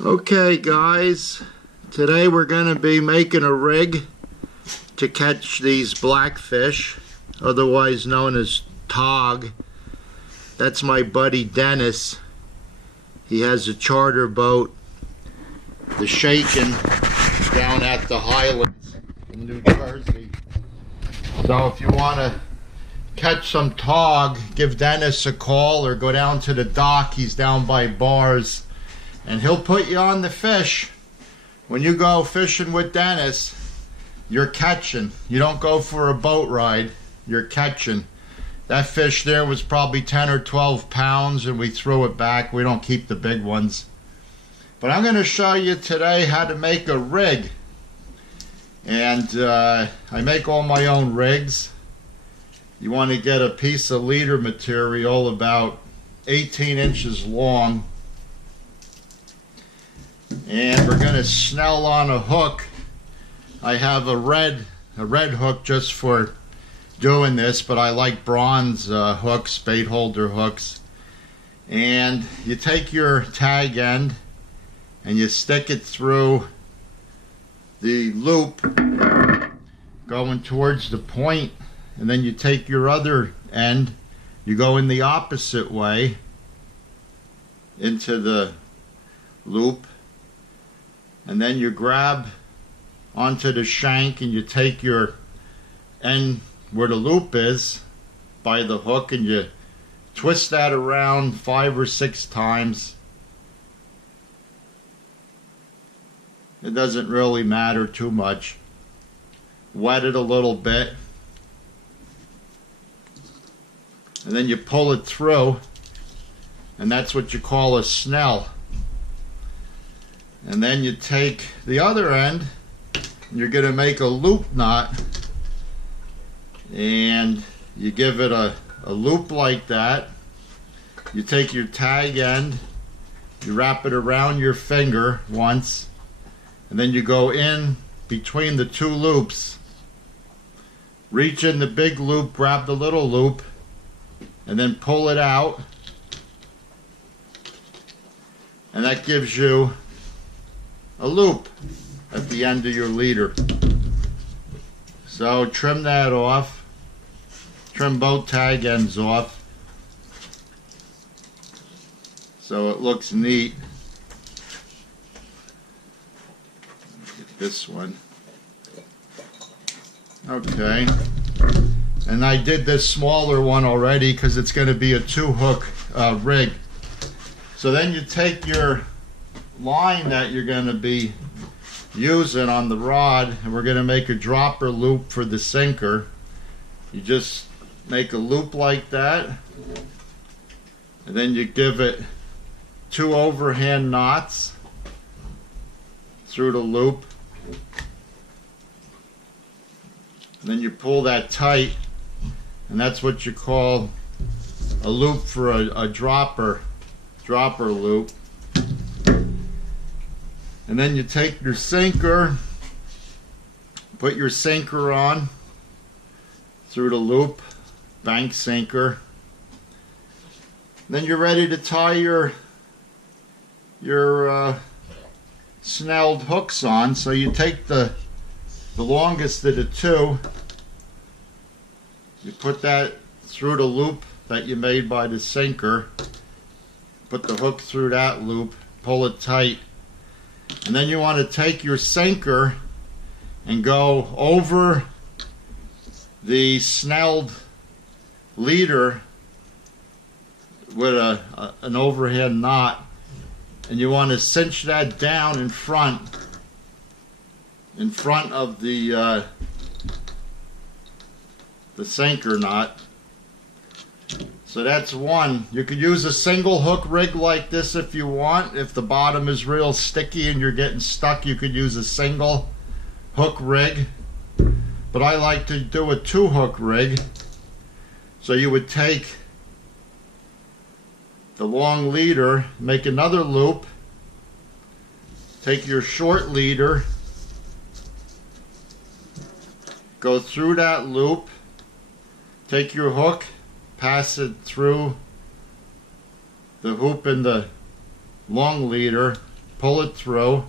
Okay guys, today we're going to be making a rig to catch these blackfish, otherwise known as tog. That's my buddy Dennis. He has a charter boat, the Shaken, down at the Highlands in New Jersey. So if you want to catch some tog, give Dennis a call or go down to the dock. He's down by bars. And he'll put you on the fish. When you go fishing with Dennis, you're catching. You don't go for a boat ride, you're catching. That fish there was probably 10 or 12 pounds and we threw it back. We don't keep the big ones. But I'm going to show you today how to make a rig. And I make all my own rigs. You want to get a piece of leader material about 18 inches long. And we're going to snell on a hook. I have a red hook just for doing this, but I like bronze hooks, bait holder hooks. And you take your tag end and you stick it through the loop going towards the point, and then you take your other end, you go in the opposite way into the loop. And then you grab onto the shank and you take your end where the loop is by the hook and you twist that around 5 or 6 times. It doesn't really matter too much. Wet it a little bit. And then you pull it through, and that's what you call a snell. And then you take the other end, you're going to make a loop knot, and you give it a loop like that. You take your tag end, you wrap it around your finger once, and then you go in between the two loops. Reach in the big loop, grab the little loop, and then pull it out. And that gives you a loop at the end of your leader. So trim that off. Trim both tag ends off so it looks neat. Get this one. Okay. And I did this smaller one already because it's going to be a 2-hook rig. So then you take your line that you're going to be using on the rod, and we're going to make a dropper loop for the sinker. You just make a loop like that, and then you give it 2 overhand knots through the loop, and then you pull that tight, and that's what you call a loop for a dropper loop. And then you take your sinker, put your sinker on through the loop, bank sinker. Then you're ready to tie your snelled hooks on. So you take the longest of the 2, you put that through the loop that you made by the sinker, put the hook through that loop, pull it tight. And then you want to take your sinker and go over the snelled leader with an overhead knot, and you want to cinch that down in front of the sinker knot. So that's one. You could use a single hook rig like this if you want. If the bottom is real sticky and you're getting stuck, you could use a single hook rig. But I like to do a 2-hook rig. So you would take the long leader, make another loop, take your short leader, go through that loop, take your hook, pass it through the hoop in the long leader, pull it through,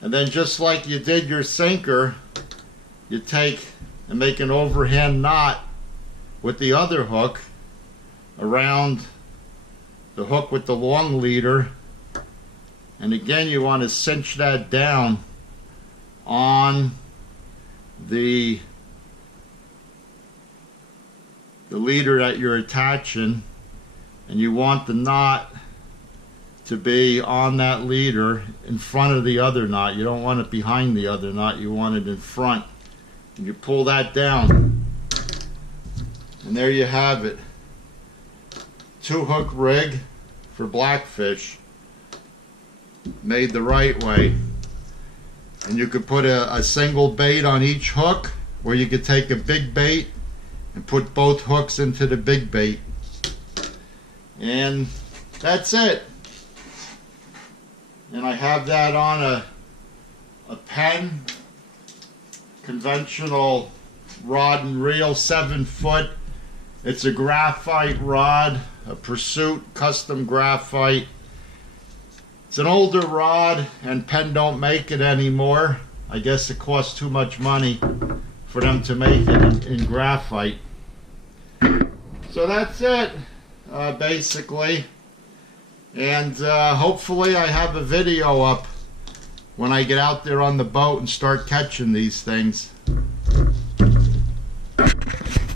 and then just like you did your sinker, you take and make an overhand knot with the other hook around the hook with the long leader, and again you want to cinch that down on the leader that you're attaching, and you want the knot to be on that leader in front of the other knot. You don't want it behind the other knot, you want it in front. And you pull that down, and there you have it. 2-hook rig for blackfish, made the right way. And you could put a single bait on each hook, or you could take a big bait and put both hooks into the big bait. And that's it. And I have that on a Penn conventional rod and reel, 7 foot. It's a graphite rod, a Pursuit custom graphite. It's an older rod, and Penn don't make it anymore. I guess it costs too much money for them to make it in graphite. So that's it, basically. And hopefully I have a video up when I get out there on the boat and start catching these things.